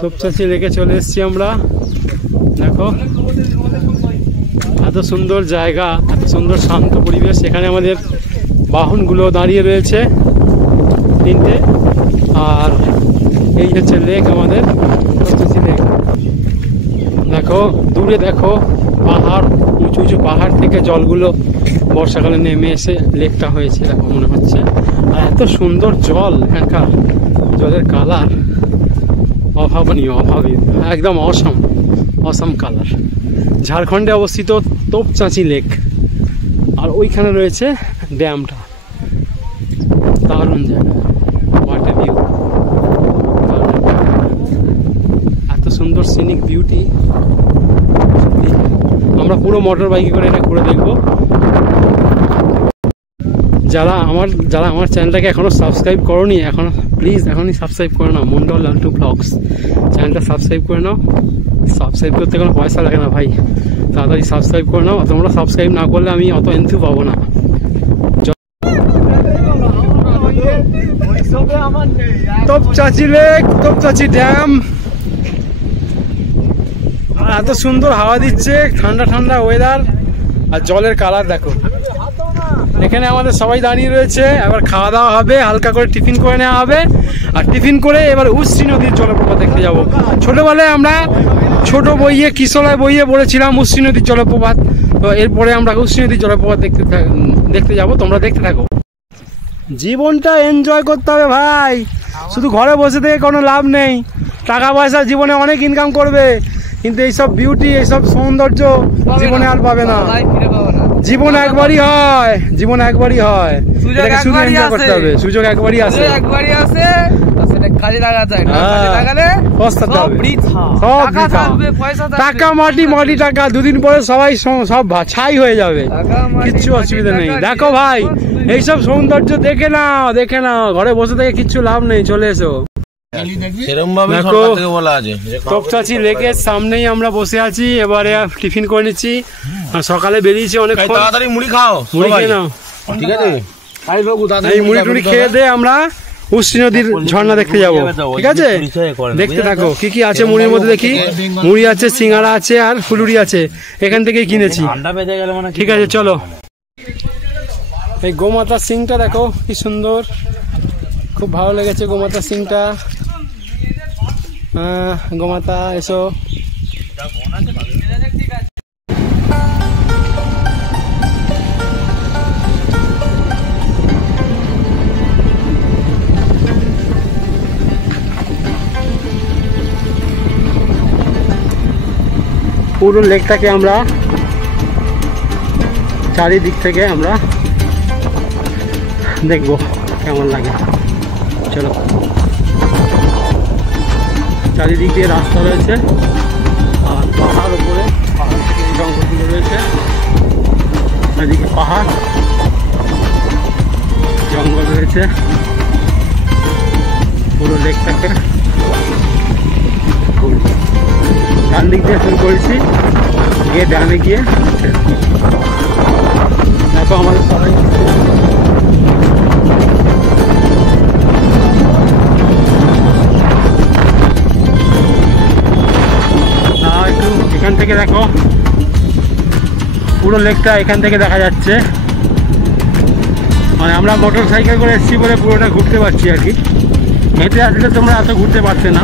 তোপচাঁচি লেকে চলে এসেছি আমরা। দেখো এত সুন্দর জায়গা, এত সুন্দর শান্ত পরিবেশ। এখানে আমাদের বাহনগুলো দাঁড়িয়ে রয়েছে তিনটে, আর এই হচ্ছে লেক আমাদের তোপচাঁচি লেক। দেখো দূরে দেখো পাহাড়, উঁচু উঁচু পাহাড় থেকে জলগুলো বর্ষাকালে নেমে এসে লেকটা হয়েছে দেখো মনে হচ্ছে। আর এত সুন্দর জল, এখানকার জলের কালার অভাবনীয়, একদম অসম কালার। ঝাড়খণ্ডে অবস্থিত তোপচাঁচি লেক, আর ওইখানে রয়েছে ড্যামটা। দারুণ জায়গা, ওয়াটার ভিউ, এত সুন্দর সিনিক বিউটি। আমরা পুরো মোটর বাইকে করে এটা ঘুরে দেখবো। যারা আমার চ্যানেলটাকে এখনো সাবস্ক্রাইব করোনি, এখনো প্লিজ এখনই সাবস্ক্রাইব করে নাও। মন্ডল লালটু ব্লগস চ্যানেলটা সাবস্ক্রাইব করে নাও। সাবস্ক্রাইব করতে কোনো পয়সা লাগে না ভাই, তাড়াতাড়ি সাবস্ক্রাইব করে নাও। তোমরা সাবস্ক্রাইব না করলে আমি অত এন্থু পাবো না। তোপচাঁচি লেক, তোপচাঁচি ড্যাম, এত সুন্দর হাওয়া দিচ্ছে, ঠান্ডা ঠান্ডা ওয়েদার, আর জলের কালার দেখো। এখানে আমাদের সবাই দাঁড়িয়ে রয়েছে, এবার খাওয়া দাওয়া হবে, হালকা করে টিফিন করে নেওয়া হবে। আর টিফিন করে এবার উশ্রী নদীর জলপ্রপাত দেখতে যাব। ছোটবেলায় আমরা ছোট বইয়ে কিশোরায় বইয়ে পড়েছিলাম উশ্রী নদীর জলপ্রপাত। তো এরপরে আমরা উশ্রী নদীর জলপ্রপাত দেখতে যাব। তোমরা দেখতে থাকো। জীবনটা এনজয় করতে হবে ভাই, শুধু ঘরে বসে থেকে কোনো লাভ নেই। টাকা পয়সা জীবনে অনেক ইনকাম করবে, কিন্তু এইসব বিউটি, এইসব সৌন্দর্য জীবনে আর পাবে না। জীবন একবারই হয়, জীবন একবারই হয়, শুধু এনজয় করতে হবে। সুযোগ একবারই আসে, টাকা মাটি মাটি টাকা, দুদিন পরে সবাই সব ছাই হয়ে যাবে, কিচ্ছু অসুবিধা নেই। দেখো ভাই এইসব সৌন্দর্য দেখে নাও, ঘরে বসে থেকে কিচ্ছু লাভ নেই, চলে এসো। তোপচাঁচি লেকের সামনেই আমরা বসে আছি, এবারে টিফিন করে নিচ্ছি। সকালে বেরিয়েছি অনেক, তাড়াতাড়ি মুড়ি খাও, মুড়ি খেয়ে নাও, ঠিক আছে? এই মুড়ি টুড়ি খেয়ে দিয়ে আমরা উশ্রী নদীর ঝর্ণা দেখতে যাব, ঠিক আছে? দেখতে থাকো কি কি আছে মুড়ির মধ্যে। দেখি মুড়ি আছে, সিঙ্গারা আছে, আর ফুলুরি আছে, এখান থেকেই কিনেছি, ঠিক আছে? চলো। এই গোমাতা সিংটা দেখো কি সুন্দর, খুব ভালো লেগেছে গোমাতা সিংটা। গোমাতা এসো। পুরো লেকটাকে আমরা চারিদিক থেকে আমরা দেখবো কেমন লাগে। চলো, চারিদিক দিয়ে রাস্তা রয়েছে, আর পাহাড় উপরে, পাহাড় থেকে এই জঙ্গলগুলো রয়েছে, চারিদিকে পাহাড় জঙ্গল রয়েছে। পুরো লেকটাকে ডান দিক দিয়ে শুরু করেছি, গিয়ে ডানে গিয়ে দেখো আমাদের সবাই এখান থেকে দেখো পুরো লেকটা এখান থেকে দেখা যাচ্ছে। মানে আমরা মোটর সাইকেল করে এসেছি বলে পুরোটা ঘুরতে পারছি আর কি। হেঁটে আসলে তোমরা এত ঘুরতে পারছে না।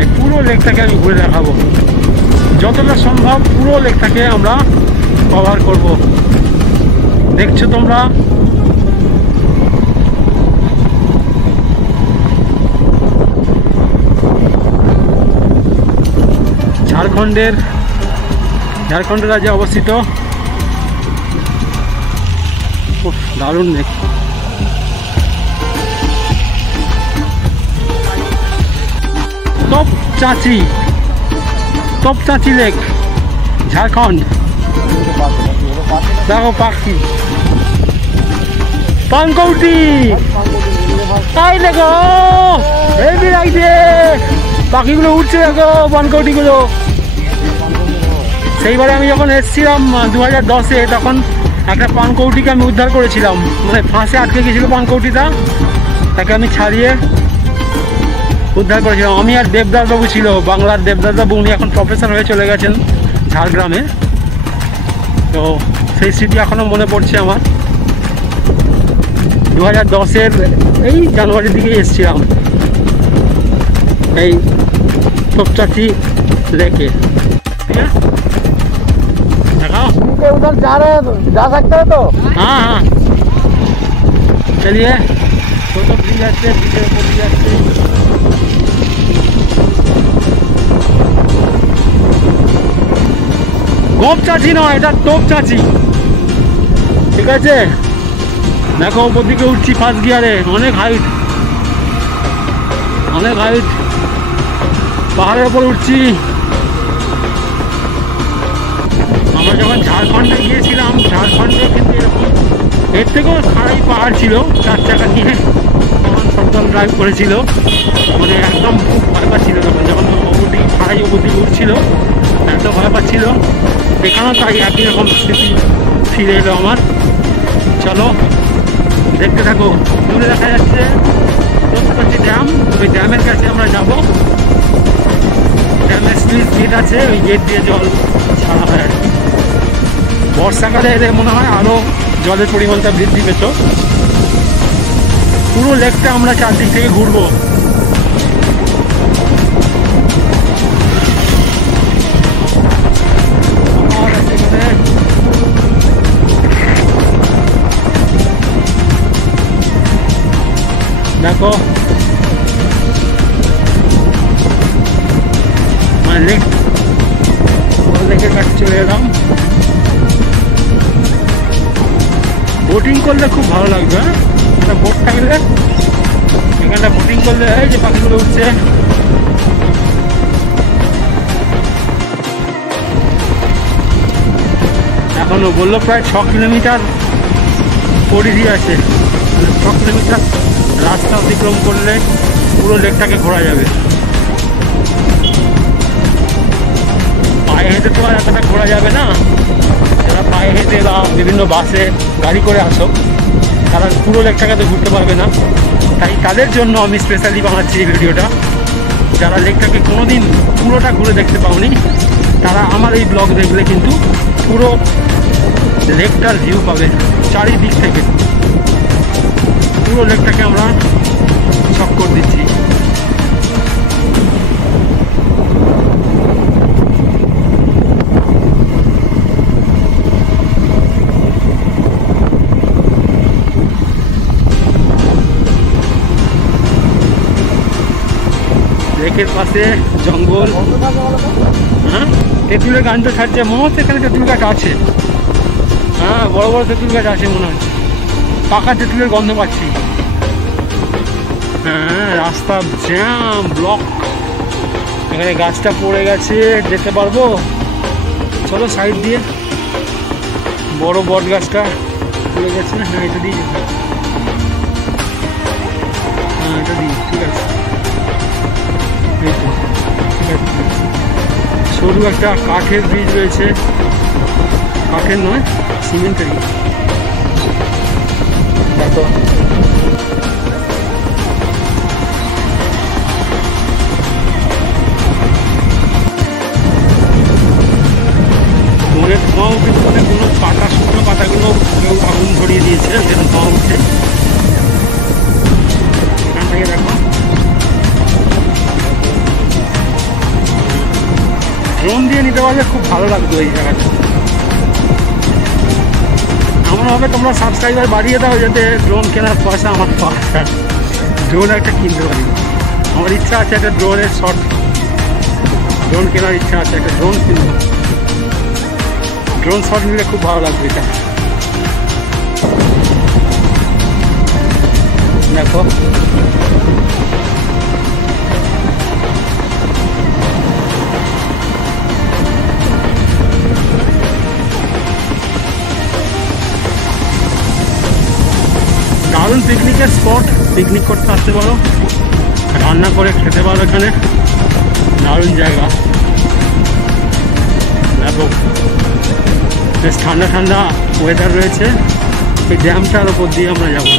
এই পুরো লেকটাকে আমি ঘুরে দেখাবো, যতটা সম্ভব পুরো লেকটাকে আমরা কভার করব। দেখছো তোমরা ঝাড়খণ্ড রাজ্যে অবস্থিত দারুণ লেক। তোপচাঁচি লেক, ঝাড়খণ্ড। দেখো পাখি, পানকৌটি, তাই দেখো হেভি লাগছে, পাখিগুলো উঠছে দেখো, পানকৌটিগুলো। সেইবারে আমি যখন এসেছিলাম 2010-এ, তখন একটা পানকৌটিকে আমি উদ্ধার করেছিলাম, মানে ফাঁসে আটকে গেছিলো পানকৌটিটা, তাকে আমি ছাড়িয়ে উদ্ধার করেছিলাম আমি আর দেবদাস বাবু ছিল, বাংলার দেবদাস বাবু, উনি এখন প্রফেসর হয়ে চলে গেছেন ঝাড়গ্রামে। তো সেই স্মৃতি এখনও মনে পড়ছে আমার। 2010-এর এই জানুয়ারির দিকে এসেছিলাম এই তোপচাচি লেকে। ঠিক আছে, দেখাও उधर जा सकते हो तो। हाँ हाँ चलिए, तो ब्रिज আছে, ব্রিজের উপর দিয়ে যাচ্ছে। তোপচাচি নয়, এটা তোপচাচি। ঠিক আছে, দেখো উপর দিকে উঠছি ফার্স্ট গিয়ারে, অনেক হাইট, অনেক হাইট, পাহাড়ের উপর উঠছি। আমরা যখন ঝাড়খণ্ডে গিয়েছিলাম, ঝাড়খণ্ডে কিন্তু এরকম এর থেকেও খাড়াই পাহাড় ছিল, 4 চাকা নিয়ে তখন সন্তান ড্রাইভ করেছিল, মানে একদম খুব ভয় পাচ্ছিল তখন, যখন ওপর দিকে খাড়াই ওপর দিকে উঠছিল একদম ভয় পাচ্ছিল। এখানেও তাই একই রকম স্মৃতি ফিরে এলো আমার। চলো দেখতে থাকো, দূরে দেখা যাচ্ছে তোপচাচি ড্যাম, ওই ড্যামের কাছে আমরা যাব। ড্যামের স্লুইস গেট আছে, ওই গেট দিয়ে জল ছাড়া হয় আর কি। বর্ষাকালে এলে মনে হয় আরও জলের পরিমাণটা বৃদ্ধি পেত। পুরো লেকটা আমরা চারদিক থেকে ঘুরবো। দেখো লেকের কাছে চলে এলাম। বোটিং করলে খুব ভালো লাগবে, একটা বোট থাকলে এখানটা বোটিং করলে। এই যে পাখিগুলো উঠছে, এখনো বললো প্রায় 6 কিলোমিটার পরিধি আছে, 6 কিলোমিটার রাস্তা অতিক্রম করলে পুরো লেকটাকে ঘোরা যাবে। পায়ে হেঁটে তো আর এতটা ঘোরা যাবে না, যারা পায়ে হেঁটে বা বিভিন্ন বাসে গাড়ি করে আসো তারা পুরো লেকটাকে তো ঘুরতে পারবে না। তাই তাদের জন্য আমি স্পেশালি বানাচ্ছি এই ভিডিওটা। যারা লেকটাকে কোনোদিন পুরোটা ঘুরে দেখতে পাওনি, তারা আমার এই ব্লগ দেখলে কিন্তু পুরো লেকটার ভিউ পাবে চারিদিক থেকে। পুরো লেকটাকে আমরা চক্কর দিচ্ছি। লেকের পাশে জঙ্গল, হ্যাঁ তেঁতুলের গান তো ছাড়ছে, মনে হচ্ছে এখানে তেঁতুল গাছ আছে। হ্যাঁ বড় বড় তেঁতুল গাছ আছে মনে হচ্ছে, পাকা তেঁতুলের গন্ধ পাচ্ছি। হ্যাঁ রাস্তা জ্যাম, ব্লক, এখানে গাছটা পড়ে গেছে, যেতে পারবো? চলো সাইড দিয়ে, বড় বট গাছটা পড়ে গেছে। হ্যাঁ এটা দিয়ে যেতে, হ্যাঁ এটা দিই, ঠিক আছে। সরু একটা কাঠের ব্রিজ রয়েছে, কাঠের নয় সিমেন্টের। দেখো মনের ধোঁয়া উঠে, কোনো পাতা শুকনো পাতাগুলো কেউ আগুন ধরিয়ে দিয়েছে, যেরকম ধোঁয়া উঠছে। এখান থেকে দেখো ড্রোন দিয়ে নিতে পারলে খুব ভালো লাগতো এই জায়গাটা। এমনভাবে তোমরা সাবস্ক্রাইবার বাড়িয়ে দাও যাতে ড্রোন কেনার পয়সা আমার পাওয়া যায়, ড্রোন একটা কিনতে পারি। আমার ইচ্ছা আছে একটা ড্রোনের শট, ড্রোন কেনার ইচ্ছা আছে, একটা ড্রোন কিনবো। ড্রোন শট নিলে খুব ভালো লাগবে এটা। দেখো দারুণ পিকনিকের স্পট, পিকনিক করতে আসতে পারো, রান্না করে খেতে পারো এখানে, দারুণ জায়গা। দেখো বেশ ঠান্ডা ঠান্ডা ওয়েদার রয়েছে। এই ড্যামটার ওপর দিয়ে আমরা যাবো।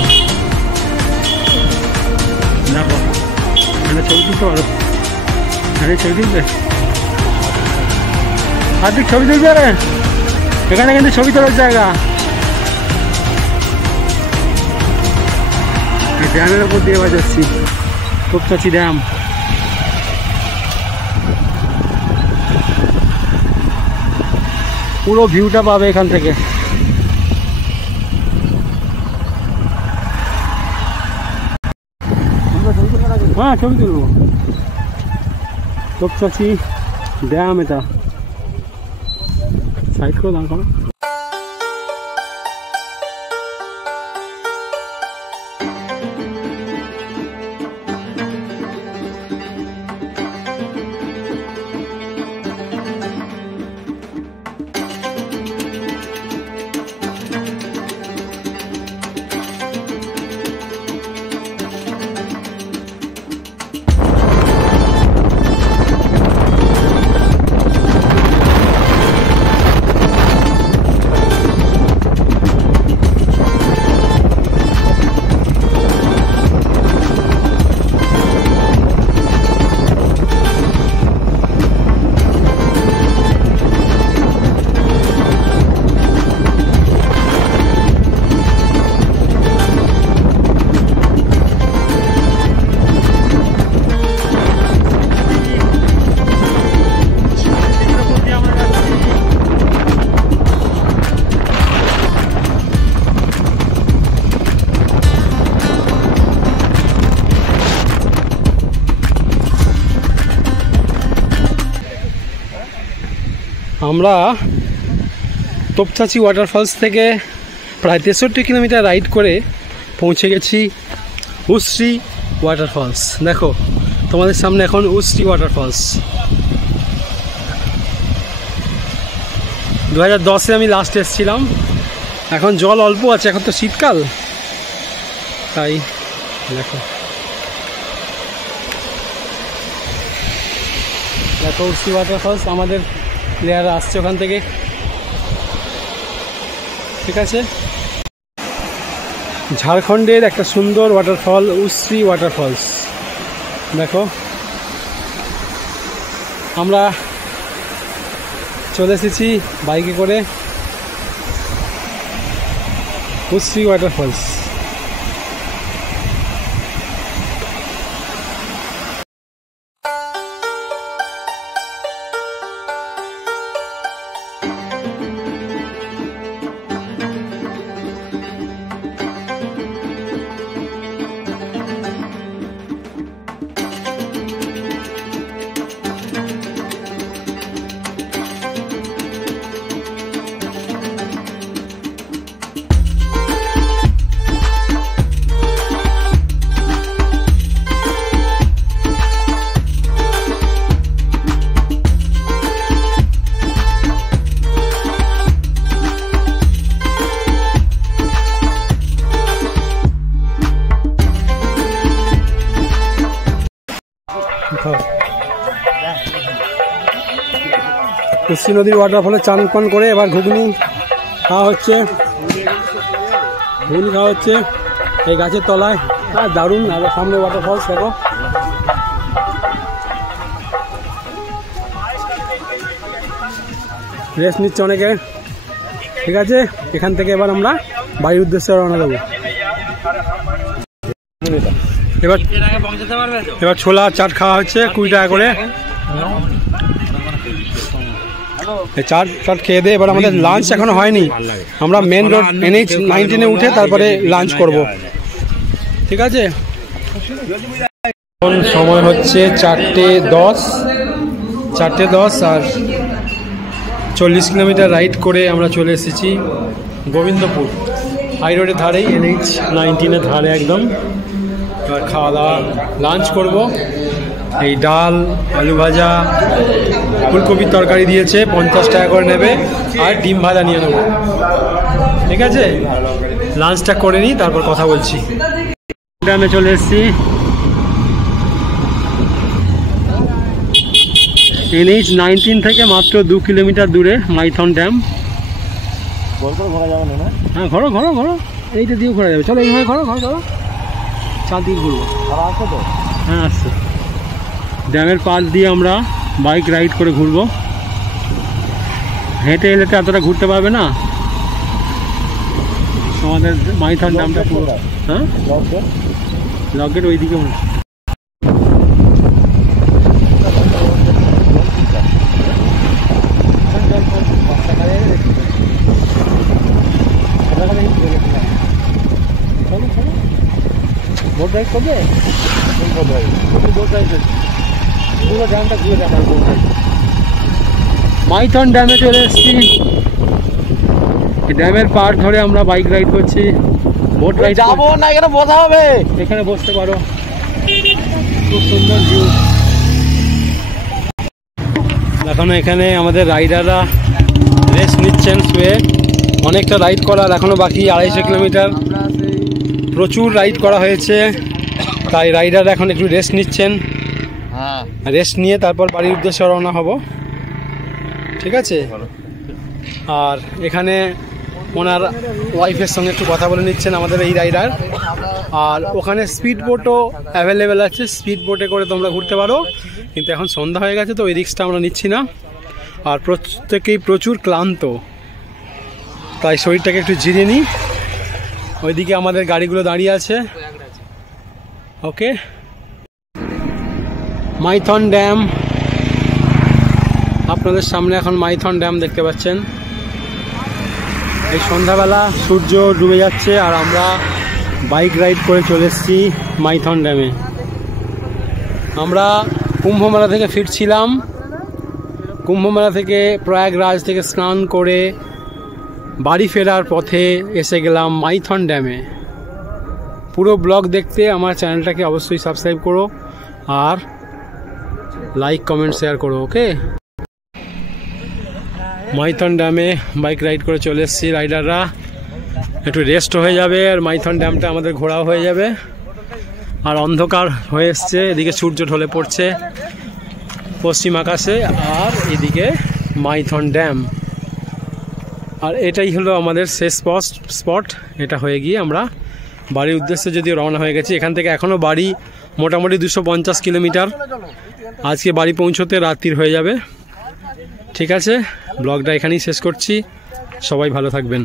দেখো ছবি তুলতে পারো, আরে ছবি তুলবে, হার্দিক ছবি তুলবে রে, এখানে কিন্তু ছবি তোলার জায়গা। ড্যামের ওপর দিয়ে বাজাচ্ছি, তোপচাচি ড্যাম। পুরো ভিউটা পাবে এখান থেকে। হ্যাঁ ছবি তুলবো, তোপচাচি ড্যাম, এটা সাইড করে দাঁড় করো। আমরা তোপচাচি ওয়াটারফলস থেকে প্রায় 63 কিলোমিটার রাইড করে পৌঁছে গেছি উশ্রী ওয়াটারফলস। দেখো তোমাদের সামনে এখন উশ্রী ওয়াটারফলস। 2010-এ আমি লাস্ট এসেছিলাম। এখন জল অল্প আছে, এখন তো শীতকাল, তাই দেখো দেখো উশ্রী ওয়াটারফলস। আমাদের প্লেয়াররা আসছে ওখান থেকে, ঠিক আছে। ঝাড়খণ্ডের একটা সুন্দর ওয়াটারফল উশ্রী ওয়াটারফলস। দেখো আমরা চলে এসেছি বাইকে করে উশ্রী ওয়াটারফলস। উশ্রী নদীর ওয়াটারফলে চান পান করে এবার ঘুগনি খাওয়া হচ্ছে, এই গাছের তলায়। দারুণ। আবার সামনে ওয়াটারফলস দেখো। রেস্ট নিচ্ছে অনেকে, ঠিক আছে। এখান থেকে এবার আমরা বাড়ির উদ্দেশ্যে রওনা দেবো। এবার ছোলা চাট খাওয়া হচ্ছে 20 টাকা করে। চাট খেয়ে দিয়ে এবার আমাদের লাঞ্চ এখনো হয়নি। আমরা মেন রোড NH 19-এ উঠে তারপরে লাঞ্চ করব, ঠিক আছে। এখন সময় হচ্ছে 4:10 আর 40 কিলোমিটার রাইড করে আমরা চলে এসেছি গোবিন্দপুর হাই রোডের ধারেই, NH 19-এর ধারে একদম। এবার খাওয়া দাওয়া লাঞ্চ করব। এই ডাল, আলু ভাজা, ফুলকপির তরকারি দিয়েছে, 50 টাকা করে নেবে, আর ডিম ভাজা নিয়ে নেবো, ঠিক আছে। লাঞ্চটা করে নিই, তারপর কথা বলছি। ড্যামে চলে এসেছি। NH 19 থেকে মাত্র 2 কিলোমিটার দূরে মাইথন ড্যাম। হ্যাঁ ঘোরো ঘোরো ঘোরো, এইটা দিয়েও ঘোরা যাবে। চলো এইভাবে ঘোরো ঘোরো, চলো চার দিকে ঘুরবো। হ্যাঁ আসছে। ড্যামের পাশ দিয়ে আমরা বাইক রাইড করে ঘুরবো। হেঁটে এলে তো এতটা ঘুরতে পারবে না। আমাদের মাইথন ড্যামটা পুরো, হ্যাঁ লক গেট ওইদিকে মনে হয়। বোট রাইড করবে? বোট রাইড পুরো ড্যামটা ঘুরে দেখার বোট রাইড। মাইথন ড্যামে চলে এসেছি। ড্যামের পার ধরে আমরা বাইক রাইড করছি। বোট রাইড যাবো না, এখানে বসা হবে, এখানে বসতে পারো, খুব সুন্দর ভিউ। এখনো এখানে আমাদের রাইডাররা রেস্ট নিচ্ছেন শুয়ে। অনেকটা রাইড করার এখনো বাকি, 250 কিলোমিটার। প্রচুর রাইড করা হয়েছে, তাই রাইডাররা এখন একটু রেস্ট নিচ্ছেন। রেস্ট নিয়ে তারপর বাড়ির উদ্দেশ্যে রওনা হব, ঠিক আছে? আর এখানে ওনার ওয়াইফের সঙ্গে একটু কথা বলে নিচ্ছেন আমাদের এই রাইডার। আর ওখানে স্পিড বোটও অ্যাভেলেবেল আছে, স্পিড বোটে করে তোমরা ঘুরতে পারো, কিন্তু এখন সন্ধ্যা হয়ে গেছে তো ওই রিস্কটা আমরা নিচ্ছি না। আর প্রত্যেকেই প্রচুর ক্লান্ত, তাই শরীরটাকে একটু জিরিয়ে নিই। ওইদিকে আমাদের গাড়িগুলো দাঁড়িয়ে আছে। ওকে, মাইথন ড্যাম আপনাদের সামনে, এখন মাইথন ড্যাম দেখতে পাচ্ছেন। এই সন্ধ্যাবেলা সূর্য ডুবে যাচ্ছে আর আমরা বাইক রাইড করে চলে এসেছি মাইথন ড্যামে। আমরা কুম্ভমেলা থেকে ফিরছিলাম, কুম্ভমেলা থেকে প্রয়াগরাজ থেকে স্নান করে বাড়ি ফেরার পথে এসে গেলাম মাইথন ড্যামে। পুরো ব্লগ দেখতে আমার চ্যানেলটাকে অবশ্যই সাবস্ক্রাইব করো আর লাইক কমেন্ট শেয়ার করো। ওকে, মাইথন ড্যামে বাইক রাইড করে চলে এসেছি। রাইডাররা একটু রেস্ট হয়ে যাবে আর মাইথন ড্যামটা আমাদের ঘোরাও হয়ে যাবে। আর অন্ধকার হয়ে এসছে, এদিকে সূর্য ঢলে পড়ছে পশ্চিম আকাশে, আর এদিকে মাইথন ড্যাম। আর এটাই হলো আমাদের শেষ স্পট। এটা হয়ে গিয়ে আমরা বাড়ির উদ্দেশ্যে যদিও রওনা হয়ে গেছি। এখান থেকে এখনও বাড়ি মোটামুটি 250 কিলোমিটার। আজকে বাড়ি পৌঁছতে রাত্রির হয়ে যাবে। ঠিক আছে, ব্লগটা এখানেই শেষ করছি। সবাই ভালো থাকবেন।